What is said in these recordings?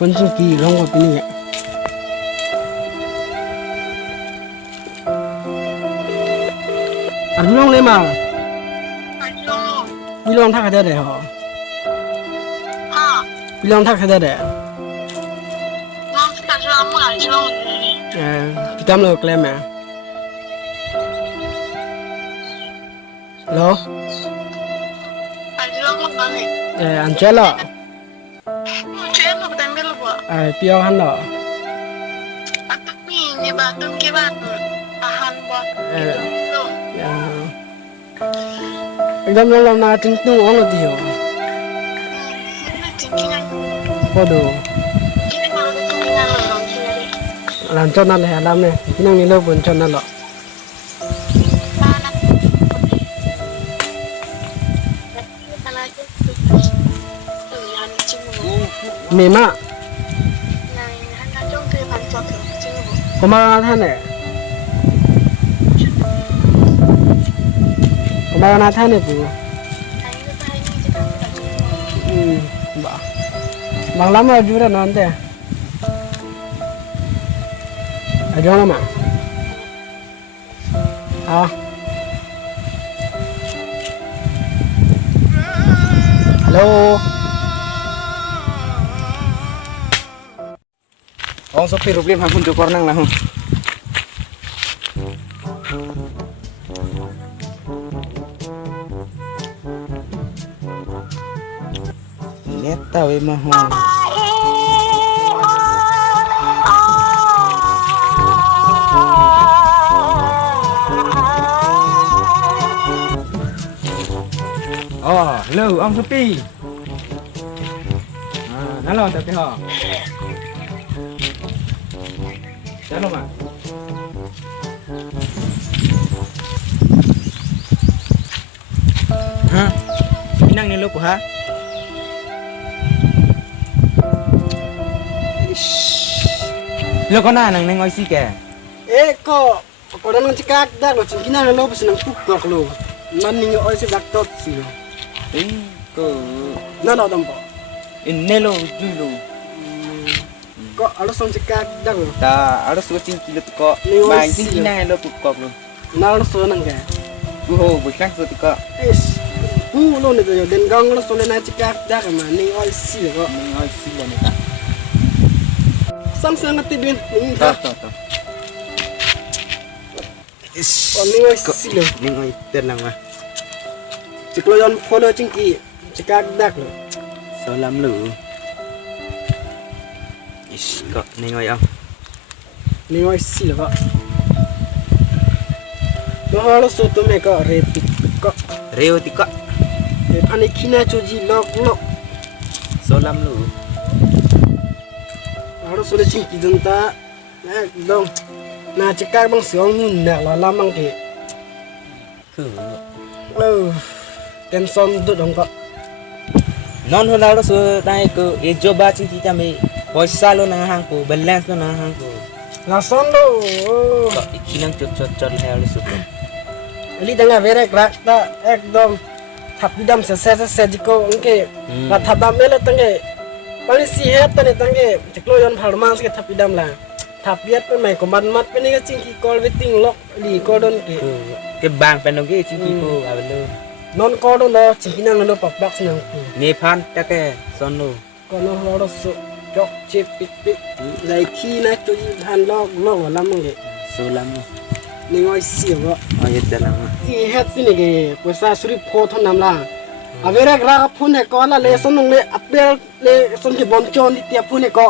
pun singki long ko pini ya long le ma long thak kada de ho long thak kada de pitam lo kle ma lo an chelo piao han lo एकदम लोग ना टिंटू ऑन दियो बोलो lancar nala ya lamne kinang nilo bonchon nalo mema koma thane koma na thane bu ba bang lama jura nante ajo lama halo ông sắp đi rụp lên hàng cho con năng là không nét tao em mà hò hello ông Sophie nó lo tập cái hò Chalo ma. Ha? Inang nilo ko ha? Lo ko na nang nengoy si ke. Ko nang cikak dak lo cinkina lo bus nang pukok lo. Nan ninyo oy si daktot si lo. Ko. No tampo. Nelo julo. Ko alos on cikak dak lo. Ta alos ko cinkilo ko. Bang cinkina lo pukok lo. Na alos so nang ke. Bukan so ko. Lo ni yo den gang lo so le na cikak dak ma ning oy si lo. Ning oy si lo ni ta. Sang ngatibin ning ta. Ta. Ning oy si lo. Ning oy tenang ma. Ciklo yon follow cingki cikak dak lo. Salam lu. Kok nengoy ang. Nengoy si lo kok. Bahalo soto me kok repik kok. Reo ti kok. Ani kina choji lok. Salam lu. Bahalo sole cingki junta. Dong. Na cikak bang siong nun dak lo lamang ke. Tension tu dong kok. Non hola lo so dai ko e joba cingki kami. Poisa lo nang hang ko, balance lo nang hang ko. Lason lo. Kok ikinang cocot hai lo suko. Ali tengah verek rakta ekdom thapidam se jiko unke na thadam mele tenge pani sihat tane tenge tiklo yon phalmas ke thapidam la thapiat pe mai ko mat pe ni cingki kol weting lok li kodon ke bang pe no ge cingki ko avelo. Non kodon lo cingki nang lo pakbak nang Ne phan ta ke son lo. Kono lo so jok chip pik lai khi na to han lok lamang ge Salam lo. Ningoy si lo. Ayat dalam. Si het sini ge poisa suri photo namla avera gra phone ko la le sonung le apel le son ke bonchon di tia phone ko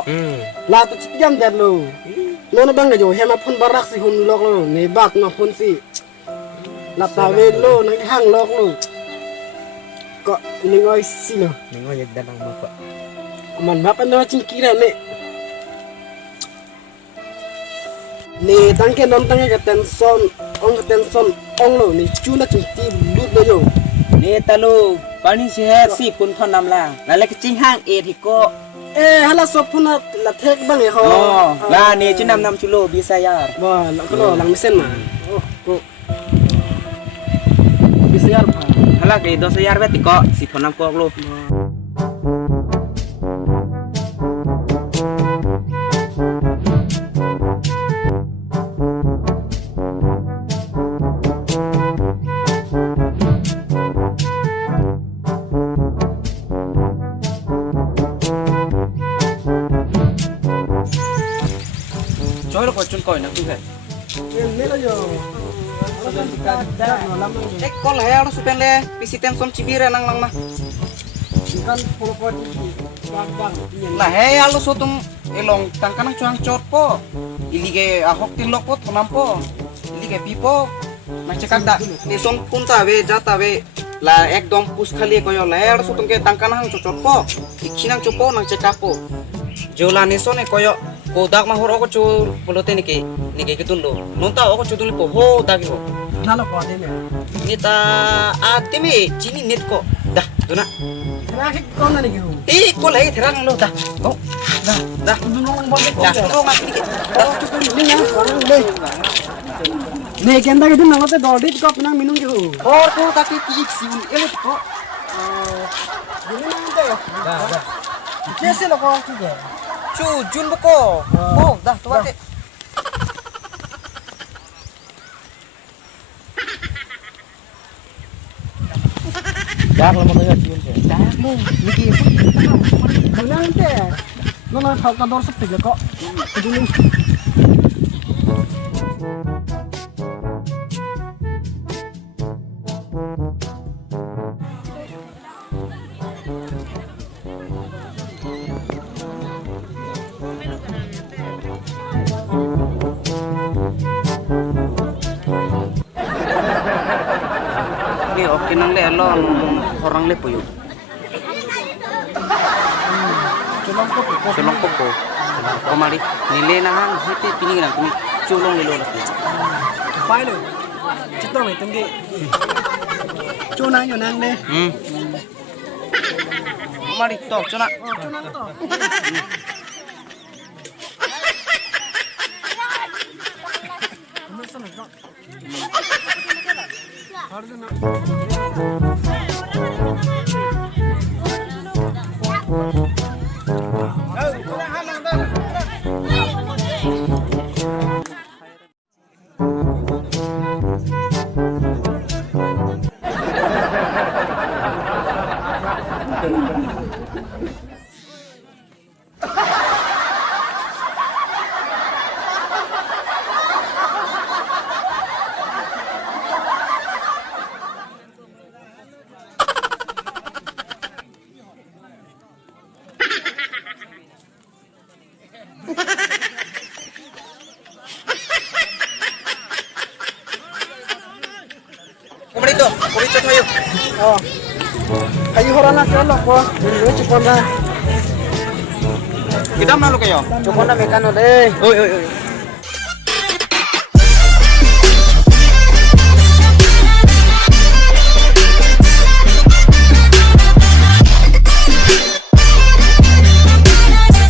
la to chitiam der lo nono bang jo hema phone barak si hun lok lo ne bak ma phone si la ta ve lo nang hang lok lo ko ningoy si lo Ningoy ayat dalam ma ko. man ba pa no cingki ra ni tangke non tangke ke tension ong lo ni chula cingki lut lo yo Ne talo pani sehat si pun thon nam la. La ke cing hang e thi ko. Hala so phuna la thek bang e ho. La ne chinam chulo bisayar. Ba la ko lang misen ma. Ko bisayar pa. Hala ke 2000 bet ko si thon nam ko lo. Rồi nó có chun coi nó cũng vậy. Ini lah yo. Kol ya lo supen le pisitem som cibire nang lang mah. Kan pokok bang. Lah he ya lo sotum elong tangkanang cuang cot po. Ilige ahok tilok po tonam po. Ilige pipo. Nah cekak dak ni som punta we jata we la ekdom pus khali koyo la ya lo sotum ke tangkanang cocot po. Ikhinang copo nang cekak po. Jola ni sone koyo kodak mah horo ko cu polote niki kitun lo. Nonta ko cu tuli po ho dagi ho. Nalo kau ni. Nita atime chini net ko dah duna Terakhir kau nani kau. ko lagi terang lo dah oh dah Dunong boleh dah ko ngati dikit Ini yang orang deh. Nih kenda gitu nama teh dodit kau penang minum gitu. or ko tapi pik siun elit ko Ini nanti ya. dah Biasa lo kau juga. cu jun ko oh dah tu ate dak lo mo kayo yun siya. dah mo niki Nanti. Nona kau kador sepi kok. Ini ni oke nang le lo orang le puyo Sulong koko. Komali nile nang hete pining nang kumi culong lelo lagi. File lo. Cipta mai tengge. Cuna yo nang deh. Komali to cuna. Cuna to. Komali to tayo. Oh. Kayu orang nak kalau kau. Ini cipta. Kita mana lo kayo? Cuma nak makan deh. Oi.